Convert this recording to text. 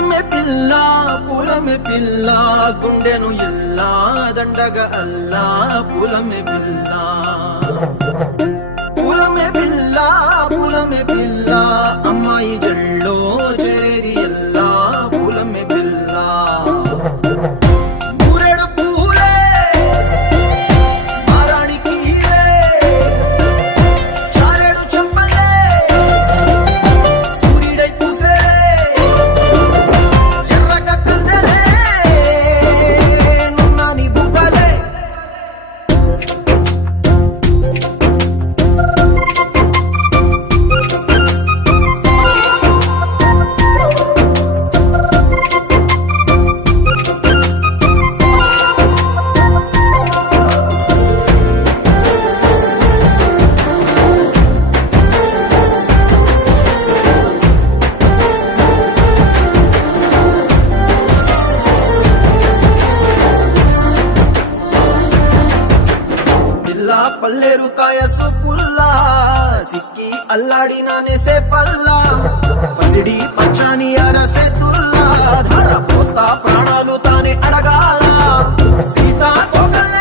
పూలమే పిల్ల గుండెను ఇల్లా దండగా అల్లా పూలమే పిల్ల పూలమే పిల్ల అమ్మాయి జల్లో చేరేది ఎల్లా పూలమే పిల్ల ఊరేడు పూలే మారాణికి చారేడు చెప్పలే సూర్యుడై పూసే ఎర్రగా కందలే నున్నాని బుగ్గలే పల్లేరు కాయ సొప్పుల్లా సిక్కి అల్లాడినానే సే పల్లా పసిడి పచ్చాని అరసే తుల్లా ధర పోస్తా ప్రాణాలు తానే అడగాల సీతా కోకల్లే